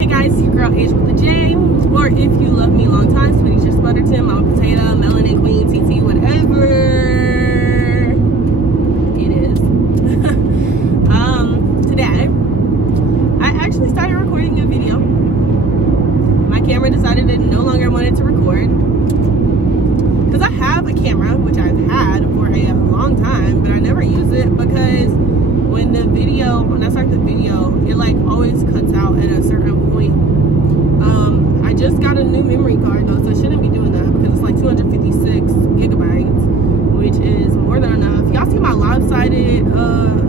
Hey guys, it's your girl Age with a J, or if you love me long time, Sweetie Just Butterton, Mama Potato, Melanin Queen, TT, whatever it is. Today, I actually started recording a video. My camera decided it no longer wanted to record. Because I have a camera, which I've had for a long time, but I never use it because when I start the video, it like always cuts out at a certain point. I just got a new memory card though, so I shouldn't be doing that because it's like 256 gigabytes, which is more than enough. Y'all see my lopsided,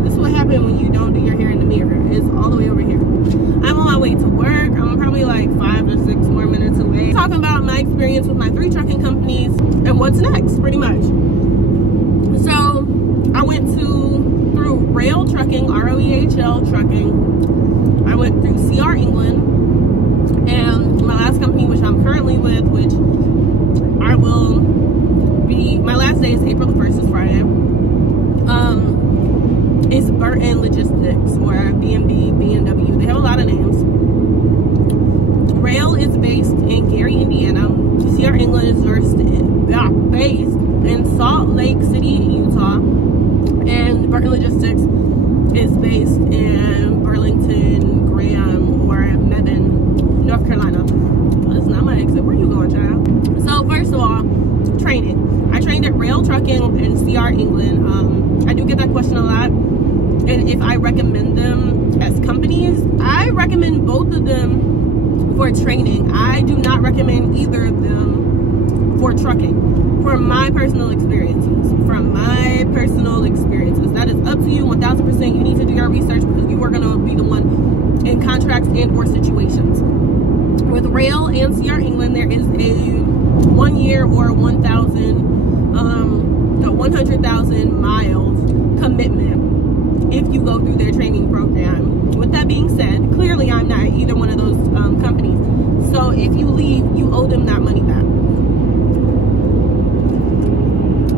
this is what happened when you don't do your hair in the mirror. It's all the way over here. I'm on my way to work. I'm probably like 5 or 6 more minutes away. Talking about my experience with my 3 trucking companies and what's next, pretty much. So I went through Roehl Trucking, Roehl Trucking. I went through CR England, and my last company, which I'm currently with, which I will be, my last day is April the 1st, is Friday, is Burton Logistics, or B&W. They have a lot of names. Roehl is based in Gary, Indiana. CR England is based in Salt Lake City, Utah. And Burton Logistics is based in Burlington, Graham, or Mebane, North Carolina. Well, that's not my exit. Where are you going, child? So first of all, training. I trained at Roehl Trucking and CR England. I do get that question a lot. And if I recommend them as companies, I recommend both of them for training. I do not recommend either of them for trucking. For my personal experiences. That is up to you 1000%. You need to do your research because you are going to be the one in contracts and or situations. With Roehl and CR England, there is a 1 year or 100,000 miles commitment if you go through their training program. With that being said, clearly I'm not either one of those companies. So if you leave, you owe them that money back.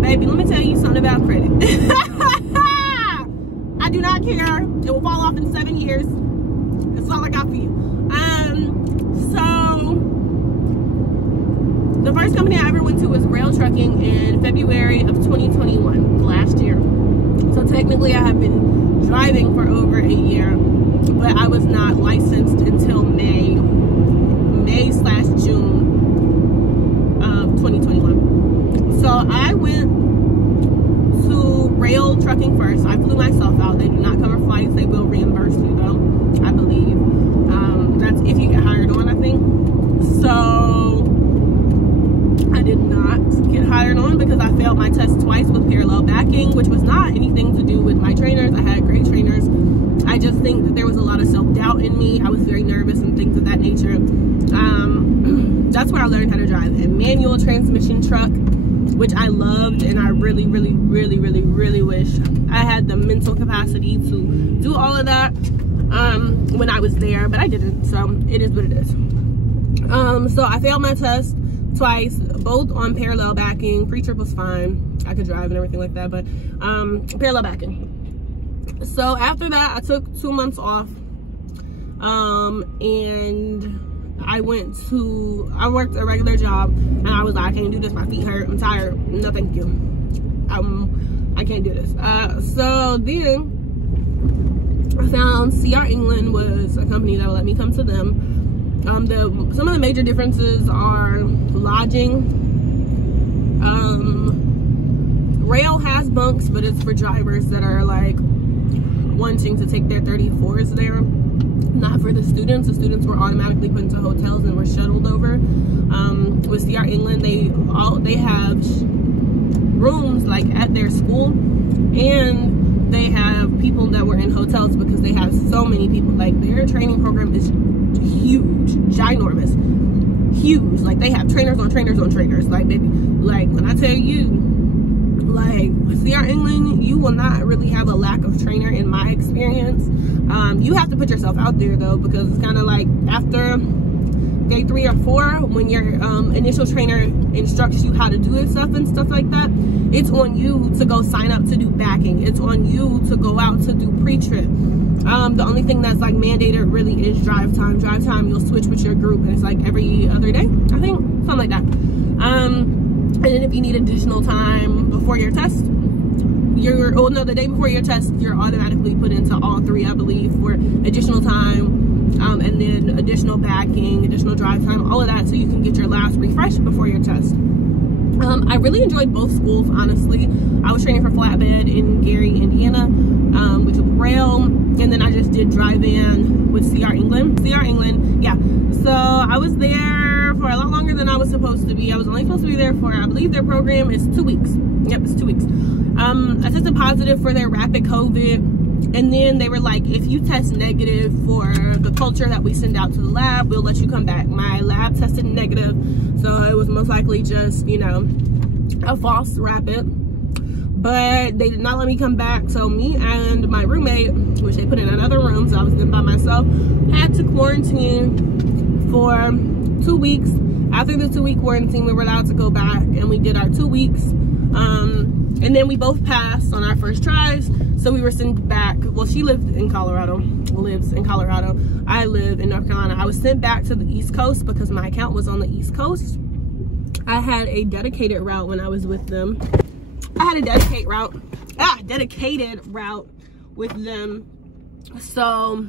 Baby, let me tell you something about credit. I do not care. It will fall off in 7 years. That's all I got for you. So the first company I ever went to was Roehl Trucking in February of 2021, last year. So technically I have been driving for over a year, but I was not licensed until May/June of 2021. So I went to Roehl Trucking first. I flew myself out. They do not cover flights. They will reimburse you though, I believe. That's if you get hired on, I think. So I did not get hired on because I failed my test twice with parallel backing, which was not anything to do with my trainers. I had great trainers. I just think that there was a lot of self-doubt in me. I was very nervous and things of that nature. That's where I learned how to drive a manual transmission truck, which I loved, and I really wish I had the mental capacity to do all of that when I was there, but I didn't, so it is what it is. So I failed my test twice, both on parallel backing. Pre-trip was fine, I could drive and everything like that, but parallel backing. So after that, I took 2 months off, and I worked a regular job, and I was like, I can't do this, my feet hurt, I'm tired, no thank you, I can't do this. So then I found CR England was a company that would let me come to them. Some of the major differences are lodging. Roehl has bunks, but it's for drivers that are like wanting to take their 34s there. Not for the students. The students were automatically put into hotels and were shuttled over. With CR England, they have rooms like at their school, and they have people that were in hotels because they have so many people. Like their training program is huge, ginormous, huge. Like they have trainers on trainers on trainers. Like baby, like when I tell you, like CR England, you will not really have a lack of trainer in my experience. You have to put yourself out there though, because it's kind of like after day 3 or 4, when your initial trainer instructs you how to do it stuff and stuff like that, it's on you to go sign up to do backing. It's on you to go out to do pre-trip. The only thing that's like mandated really is drive time. Drive time, you'll switch with your group, and it's like every other day, I think, something like that. And then if you need additional time before your test, the day before your test, you're automatically put into all three, I believe, for additional time, and then additional backing, additional drive time, all of that, so you can get your last refresh before your test. I really enjoyed both schools, honestly. I was training for flatbed in Gary, Indiana, which was Roehl, and then I just did drive-in with CR England. CR England, yeah. So I was there for a lot longer than I was supposed to be. I was only supposed to be there for, I believe their program is 2 weeks. Yep, it's 2 weeks. I tested positive for their rapid COVID, and then they were like, if you test negative for the culture that we send out to the lab, we'll let you come back. My lab tested negative, so it was most likely just, you know, a false rapid, but they did not let me come back. So me and my roommate, which they put in another room, so I was then by myself, had to quarantine for 2 weeks. After the 2-week quarantine, we were allowed to go back, and we did our 2 weeks. And then we both passed on our first tries, so we were sent back. Well, she lives in Colorado. I live in North Carolina. I was sent back to the East Coast because my account was on the East Coast. I had a dedicated route when I was with them. I had a dedicated route with them, so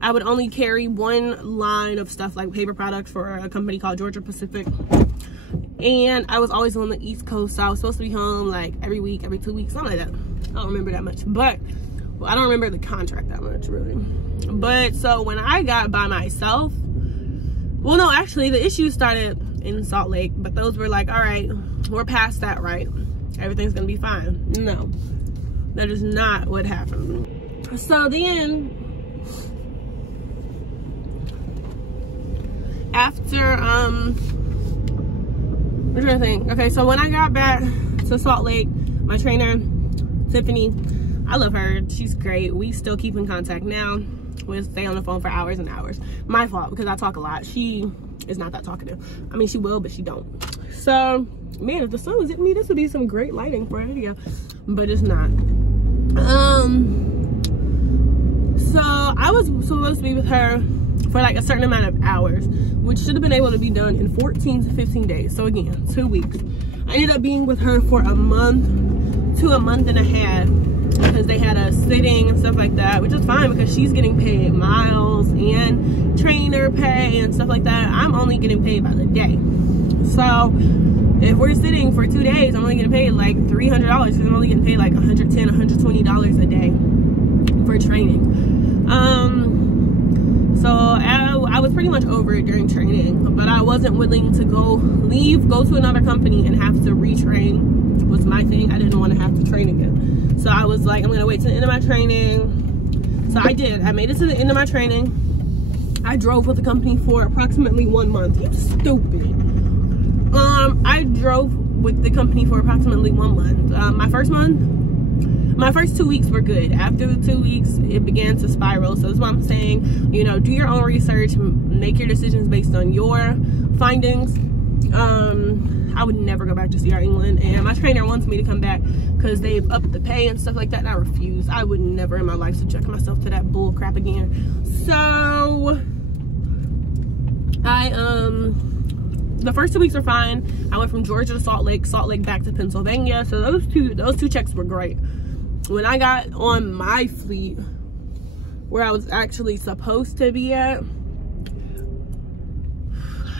I would only carry one line of stuff like paper products for a company called Georgia Pacific. And I was always on the East Coast, so I was supposed to be home like every week, every 2 weeks, something like that. I don't remember that much, but well, I don't remember the contract that much, really. But so when I got by myself, well, no, actually the issue started in Salt Lake, but those were like, all right, we're past that, right? Everything's gonna be fine. No, that is not what happened. So then, after, I'm trying to think. Okay, so when I got back to Salt Lake, my trainer, Tiffany, I love her. She's great. We still keep in contact now. We'll stay on the phone for hours and hours. My fault, because I talk a lot. She is not that talkative. I mean, she will, but she don't. So, man, if the sun was hitting me, this would be some great lighting for a video, but it's not. So I was supposed to be with her for like a certain amount of hours, which should have been able to be done in 14 to 15 days. So again, 2 weeks. I ended up being with her for a month to a month and a half because they had us sitting and stuff like that, which is fine because she's getting paid miles and trainer pay and stuff like that. I'm only getting paid by the day. So if we're sitting for 2 days, I'm only getting paid like $300 because I'm only getting paid like $110, $120 a day for training. So I was pretty much over it during training, but I wasn't willing to go to another company and have to retrain was my thing. I didn't want to have to train again. So I was like, I'm gonna wait to the end of my training. So I did. I made it to the end of my training. I drove with the company for approximately 1 month. You stupid. I drove with the company for approximately 1 month. My first 2 weeks were good. After the 2 weeks, it began to spiral. So that's why I'm saying, you know, do your own research, make your decisions based on your findings. I would never go back to CR England, and my trainer wants me to come back because they've upped the pay and stuff like that, and I refuse. I would never in my life subject myself to that bull crap again. So the first 2 weeks were fine. I went from Georgia to Salt Lake back to Pennsylvania. So those two checks were great. When I got on my fleet, where I was actually supposed to be at,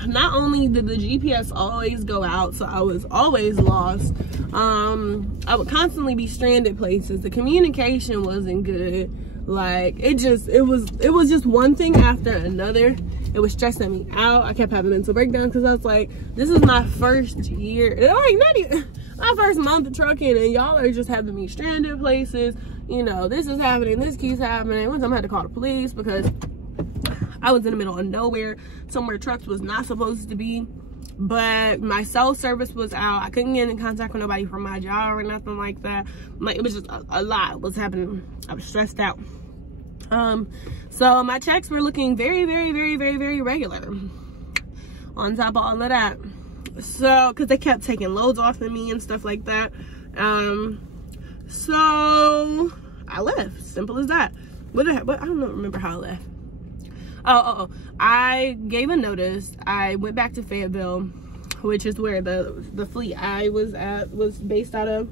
not only did the GPS always go out, so I was always lost, I would constantly be stranded places. The communication wasn't good. Like, it was just one thing after another. It was stressing me out. I kept having mental breakdowns because I was like, this is my first year, like not even my first month of trucking, and y'all are just having me stranded places. You know, this is happening, this keeps happening. One time I had to call the police because I was in the middle of nowhere, somewhere trucks was not supposed to be, but my cell service was out. I couldn't get in contact with nobody from my job or nothing like that. Like, it was just a lot was happening. I was stressed out. So my checks were looking very, very, very, very, very regular on top of all of that. So, because they kept taking loads off of me and stuff like that. So I left, simple as that. what I don't remember how I left. Oh, I gave a notice. I went back to Fayetteville, which is where the fleet I was at was based out of.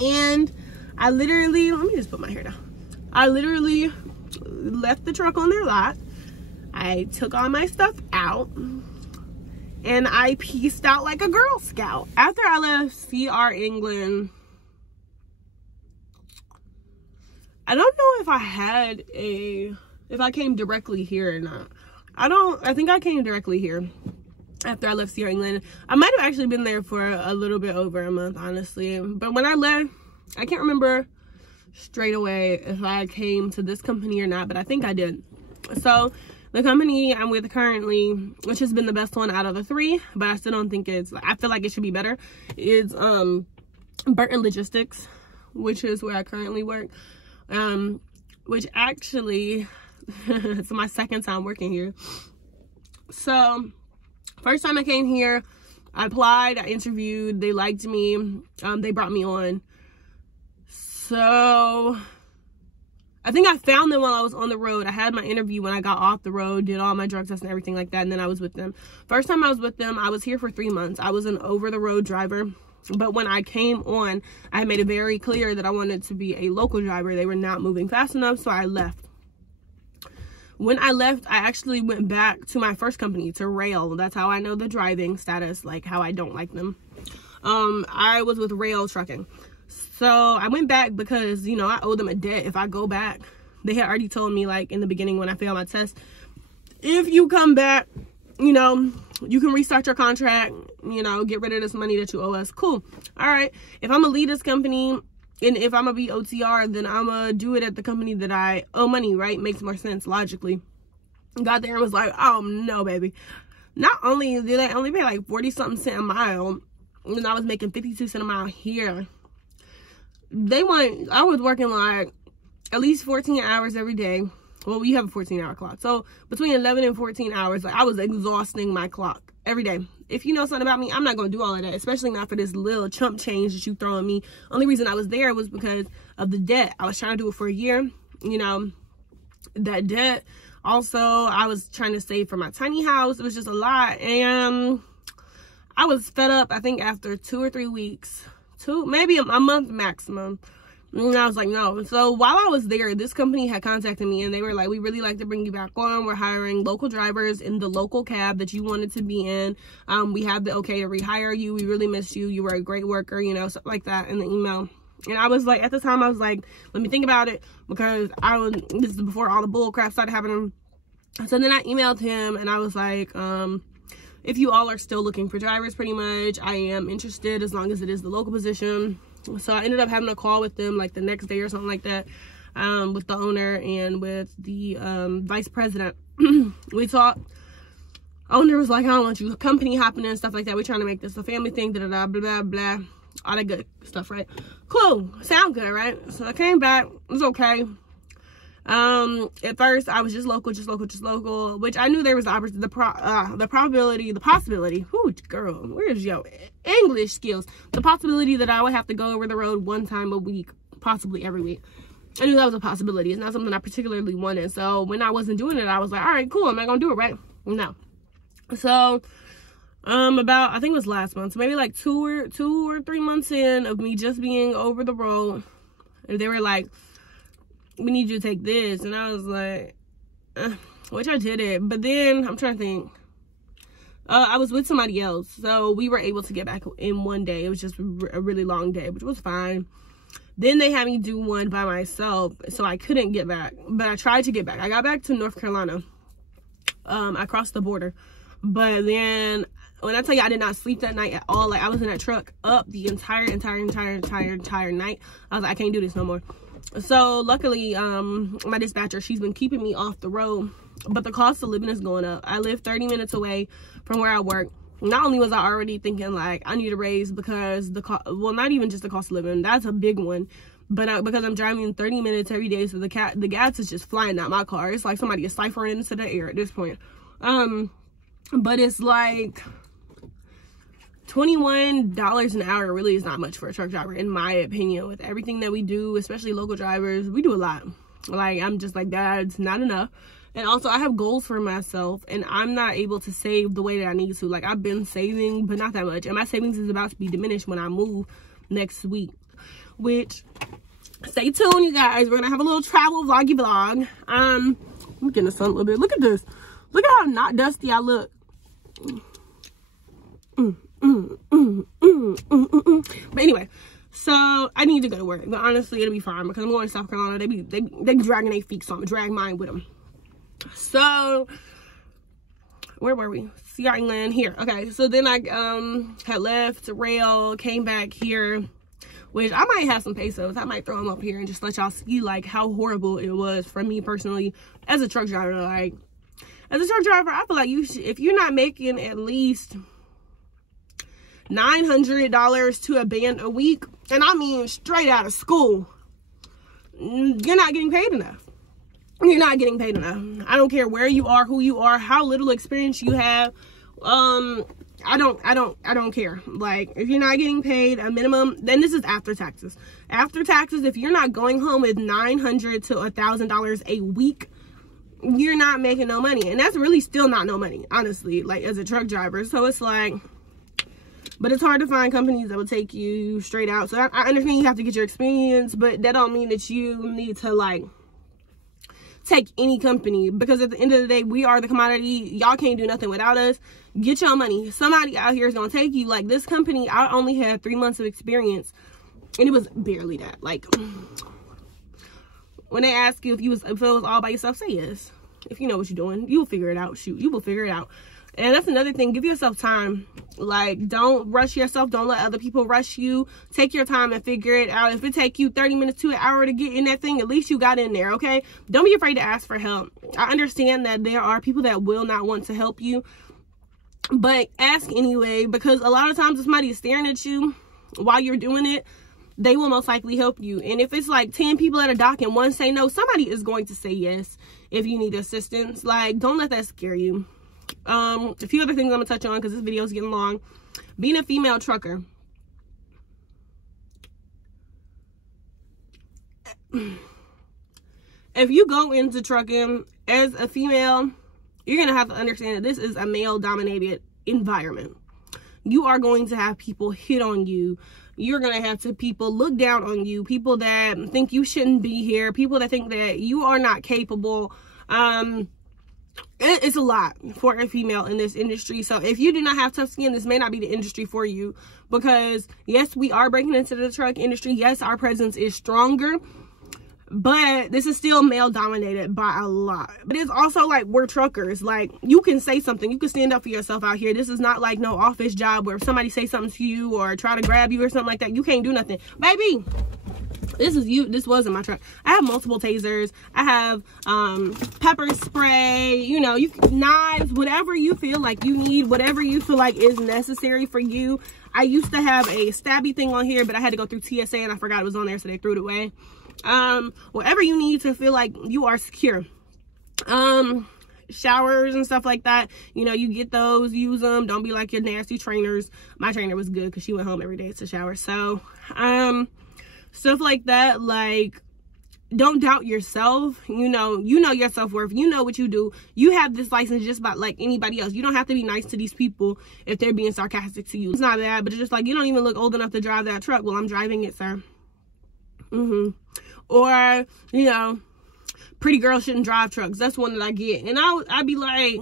And I literally, let me just put my hair down. I literally left the truck on their lot. I took all my stuff out and I pieced out like a Girl Scout. After I left CR England, I don't know if I came directly here or not. I think I came directly here after I left CR England. I might have actually been there for a little bit over a month, honestly. But when I left, I can't remember straight away if I came to this company or not, but I think I did. So the company I'm with currently, which has been the best one out of the 3, but I still don't think I feel like it should be better, is Burton Logistics, which is where I currently work. Which actually, it's my second time working here. So, first time I came here, I applied, I interviewed, they liked me, they brought me on. So, I think I found them while I was on the road. I had my interview when I got off the road, did all my drug tests and everything like that, and then I was with them. First time I was with them, I was here for 3 months. I was an over-the-road driver. But when I came on, I made it very clear that I wanted to be a local driver. They were not moving fast enough, so I left. When I left, I actually went back to my first company, to Roehl. That's how I know the driving status, like how I don't like them. I was with Roehl Trucking. So I went back because, you know, I owe them a debt. If I go back, they had already told me, like, in the beginning when I failed my test, if you come back, you know, you can restart your contract, you know, get rid of this money that you owe us. Cool. All right. If I'm gonna leave this company and if I'm gonna be OTR, then I'm gonna do it at the company that I owe money, right? Makes more sense logically. Got there and was like, oh no, baby. Not only did they only pay like 40-something cents a mile, and I was making 52 cents a mile here. I was working like at least 14 hours every day. Well, we have a 14-hour clock. So between 11 and 14 hours, like, I was exhausting my clock every day. If you know something about me, I'm not going to do all of that, especially not for this little chump change that you throwing me. Only reason I was there was because of the debt. I was trying to do it for a year, you know, that debt. Also, I was trying to save for my tiny house. It was just a lot. And I was fed up, I think, after 2 or 3 weeks. Maybe a month maximum. And I was like, no. So while I was there, this company had contacted me and they were like, we really like to bring you back on. We're hiring local drivers in the local cab that you wanted to be in. We have the okay to rehire you. We really miss you. You were a great worker, you know, something like that in the email. And I was like, at the time, I was like, let me think about it, because this is before all the bull crap started happening. So then I emailed him and I was like, if you all are still looking for drivers, pretty much, I am interested as long as it is the local position. So I ended up having a call with them like the next day or something like that, with the owner and with the vice president. We talked. Owner was like, I don't want you company hopping and stuff like that. We're trying to make this a family thing, da da da, blah blah blah, all that good stuff, right? Cool, sound good, right? So I came back. It was okay. At first I was just local, which I knew there was the possibility. Whoo, girl, where's your English skills? The possibility that I would have to go over the road 1 time a week, possibly every week. I knew that was a possibility. It's not something I particularly wanted. So when I wasn't doing it, I was like, all right, cool. I'm not gonna do it, right? No. So about, I think it was last month, so maybe like 2 or 3 months in of me just being over the road, and they were like, we need you to take this. And I was like, which I did it. But then I'm trying to think, I was with somebody else, so we were able to get back in 1 day. It was just a really long day, which was fine. Then they had me do one by myself, so I couldn't get back, but I tried to get back. I got back to North Carolina. I crossed the border, but then when I tell you I did not sleep that night at all, like I was in that truck up the entire night. I was like, I can't do this no more. So luckily, my dispatcher, she's been keeping me off the road, but the cost of living is going up. I live 30 minutes away from where I work. Not only was I already thinking like I need a raise because well, not even just the cost of living, that's a big one, but because I'm driving 30 minutes every day, so the gas is just flying out my car. It's like somebody is siphoning into the air at this point. But it's like $21 an hour really is not much for a truck driver, in my opinion. With everything that we do, especially local drivers, we do a lot. Like, I'm just like, that's not enough. And also, I have goals for myself, and I'm not able to save the way that I need to. Like, I've been saving, but not that much. And my savings is about to be diminished when I move next week. Which, stay tuned, you guys. We're going to have a little travel vloggy vlog. I'm getting the sun a little bit. Look at this. Look at how not dusty I look. But anyway, so I need to go to work. But honestly, it'll be fine because I'm going to South Carolina. They be dragging their feet, so I'm going to drag mine with them. So, where were we? CR England, here. Okay, so then I had left Roehl, came back here, which I might have some pesos. I might throw them up here and just let y'all see, like, how horrible it was for me personally as a truck driver. Like, as a truck driver, I feel like you should, if you're not making at least $900 to a band a week, and I mean straight out of school, you're not getting paid enough. You're not getting paid enough. I don't care where you are, who you are, how little experience you have. I don't care. Like, if you're not getting paid a minimum, then this is after taxes. After taxes, if you're not going home with $900 to $1,000 a week, you're not making no money. And that's really still not no money, honestly, like, as a truck driver. So it's like, but it's hard to find companies that will take you straight out. So I understand you have to get your experience, but that don't mean that you need to, like, take any company, because at the end of the day, we are the commodity. Y'all can't do nothing without us. Get your money. Somebody out here is gonna take you. Like, this company, I only had 3 months of experience, and it was barely that. Like, when they ask you if it was all by yourself, say yes. If you know what you're doing, you will figure it out. Shoot, you will figure it out. And that's another thing. Give yourself time. Like, don't rush yourself. Don't let other people rush you. Take your time and figure it out. If it take you 30 minutes to an hour to get in that thing, at least you got in there, okay? Don't be afraid to ask for help. I understand that there are people that will not want to help you, but ask anyway, because a lot of times if somebody is staring at you while you're doing it, they will most likely help you. And if it's like 10 people at a dock and one say no, somebody is going to say yes if you need assistance. Like, don't let that scare you. A few other things I'm gonna touch on because this video is getting long. Being a female trucker, if you go into trucking as a female, you're gonna have to understand that this is a male dominated environment. You are going to have people hit on you. You're gonna have people look down on you, people that think you shouldn't be here, people that think that you are not capable. It's a lot for a female in this industry. So if you do not have tough skin, this may not be the industry for you, because yes, we are breaking into the truck industry. Yes, our presence is stronger, but this is still male dominated by a lot. But it's also like, we're truckers. Like, you can say something, you can stand up for yourself out here. This is not like no office job where if somebody say something to you or try to grab you or something like that, you can't do nothing. Baby, this wasn't my truck. I have multiple tasers. I have pepper spray, you know, knives, whatever you feel like you need, whatever you feel like is necessary for you. I used to have a stabby thing on here, but I had to go through TSA and I forgot it was on there, so they threw it away. Whatever you need to feel like you are secure. Showers and stuff like that, you know, you get those, use them. Don't be like your nasty trainers. My trainer was good because she went home every day to shower. So stuff like that. Like, don't doubt yourself. You know your self-worth. You know what you do. You have this license just about like anybody else. You don't have to be nice to these people if they're being sarcastic to you. It's not bad, but it's just like, you don't even look old enough to drive that truck. Well, I'm driving it, sir. Or, you know, pretty girls shouldn't drive trucks. That's one that I get. And I'd be like,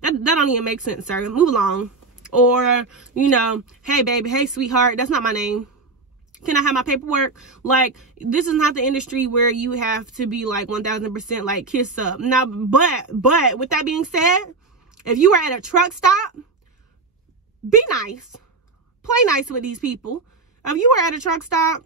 that don't even make sense, sir. Move along. Or, you know, hey, baby, hey, sweetheart, that's not my name. Can I have my paperwork? Like, this is not the industry where you have to be like 1000% like kiss up. Now, but with that being said, if you are at a truck stop, be nice. Play nice with these people. If you are at a truck stop,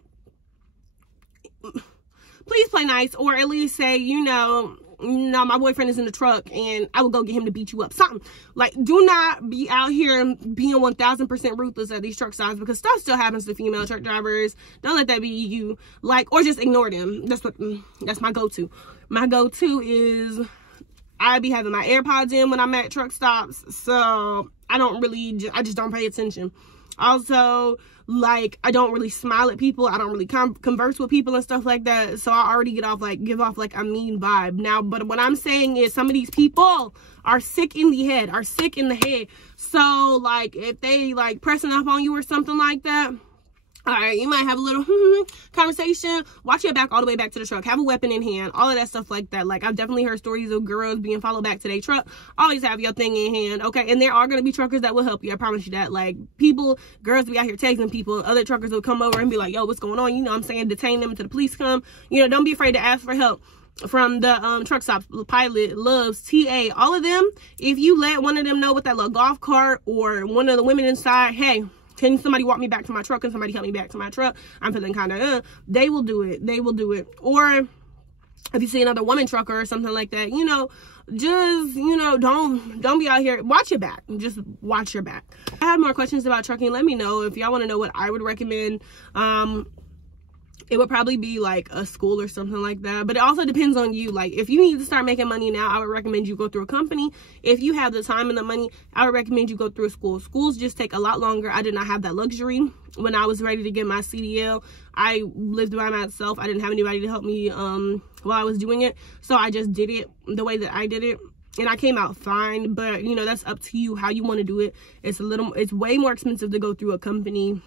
please play nice, or at least say, you know, no, my boyfriend is in the truck and I will go get him to beat you up. Something. Like, do not be out here being 1000% ruthless at these truck stops, because stuff still happens to female truck drivers. Don't let that be you. Like, or just ignore them. That's my go-to. My go-to is, I be having my AirPods in when I'm at truck stops, so I just don't pay attention. Also, like, I don't really smile at people. I don't really converse with people and stuff like that. So I already give off like a mean vibe. Now, but what I'm saying is some of these people are sick in the head, So, like, if they, like, pressing up on you or something like that, all right, you might have a little conversation. Watch your back all the way back to the truck. Have a weapon in hand. All of that stuff like that. Like, I've definitely heard stories of girls being followed back to their truck. Always have your thing in hand, okay? And there are going to be truckers that will help you. I promise you that. Like, girls be out here texting people. Other truckers will come over and be like, yo, what's going on? You know what I'm saying? Detain them until the police come. You know, don't be afraid to ask for help. From the truck stops, Pilot, Loves, TA, all of them. If you let one of them know with that little golf cart or one of the women inside, hey, can somebody walk me back to my truck? Can somebody help me back to my truck? I'm feeling kind of, they will do it. They will do it. Or if you see another woman trucker or something like that, you know, just, you know, don't be out here. Watch your back. Just watch your back. I have more questions about trucking. Let me know if y'all want to know what I would recommend. It would probably be like a school or something like that, but it also depends on you. Like, if you need to start making money now, I would recommend you go through a company. If you have the time and the money, I would recommend you go through a school. Schools just take a lot longer. I did not have that luxury when I was ready to get my CDL. I lived by myself. I didn't have anybody to help me while I was doing it, so I just did it the way that I did it, and I came out fine. But you know, that's up to you how you want to do it. It's way more expensive to go through a company.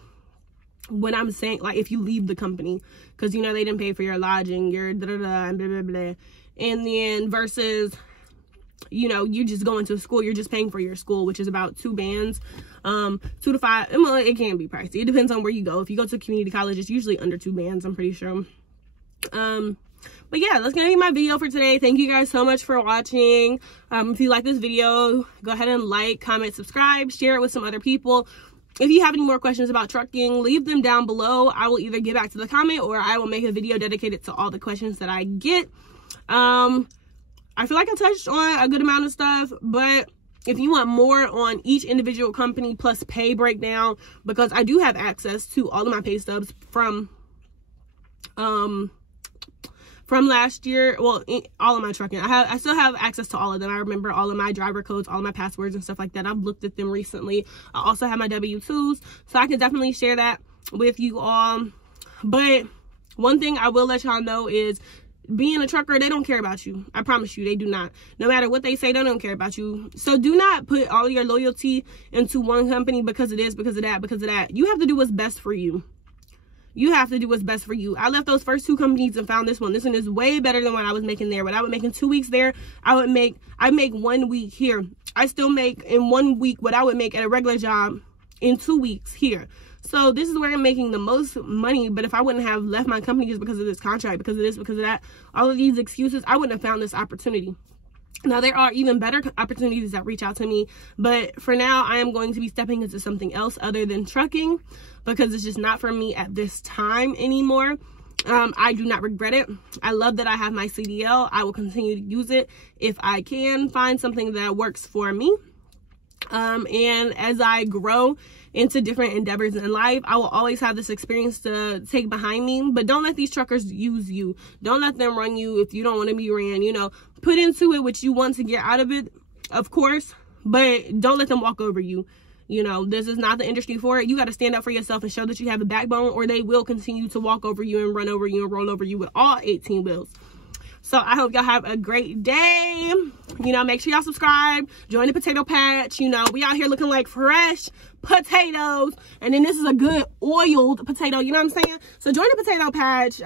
When I'm saying, like, if you leave the company, because, you know, they didn't pay for your lodging, your da-da-da, and blah, blah, blah. And then versus, you know, you just going to school, you're just paying for your school, which is about 2 bands, 2 to 5. Well, it can be pricey. It depends on where you go. If you go to community college, it's usually under 2 bands, I'm pretty sure. But yeah, that's gonna be my video for today. Thank you guys so much for watching. If you like this video, go ahead and like, comment, subscribe, share it with some other people. If you have any more questions about trucking, leave them down below. I will either get back to the comment or I will make a video dedicated to all the questions that I get. I feel like I touched on a good amount of stuff, but if you want more on each individual company plus pay breakdown, because I do have access to all of my pay stubs from last year, well, all of my trucking, I still have access to all of them. I remember all of my driver codes, all of my passwords and stuff like that. I've looked at them recently. I also have my W-2s, so I can definitely share that with you all. But one thing I will let y'all know is, being a trucker, they don't care about you. I promise you, they do not. No matter what they say, they don't care about you. So do not put all your loyalty into one company because of this, because of that, because of that. You have to do what's best for you. You have to do what's best for you. I left those first 2 companies and found this one. This one is way better than what I was making there. What I would make in 2 weeks there, I make 1 week here. I still make in 1 week what I would make at a regular job in 2 weeks here. So this is where I'm making the most money. But if I wouldn't have left my company just because of this contract, because of this, because of that, all of these excuses, I wouldn't have found this opportunity. Now, there are even better opportunities that reach out to me, but for now, I am going to be stepping into something else other than trucking, because it's just not for me at this time anymore. I do not regret it. I love that I have my CDL. I will continue to use it if I can find something that works for me. And as I grow into different endeavors in life, I will always have this experience to take behind me. But don't let these truckers use you. Don't let them run you if you don't want to be ran. You know, put into it what you want to get out of it, of course, but don't let them walk over you. You know, this is not the industry for it. You got to stand up for yourself and show that you have a backbone, or they will continue to walk over you and run over you and roll over you with all 18 wheels. So I hope y'all have a great day. You know, make sure y'all subscribe. Join the potato patch. You know, we out here looking like fresh potatoes. And then this is a good oiled potato. You know what I'm saying? So join the potato patch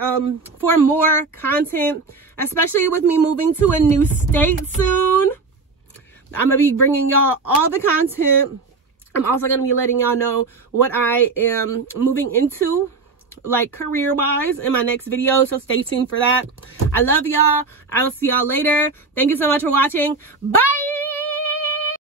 for more content, especially with me moving to a new state soon. I'm going to be bringing y'all all the content. I'm also going to be letting y'all know what I am moving into, like career-wise, in my next video. So stay tuned for that. I love y'all. I'll see y'all later. Thank you so much for watching. Bye!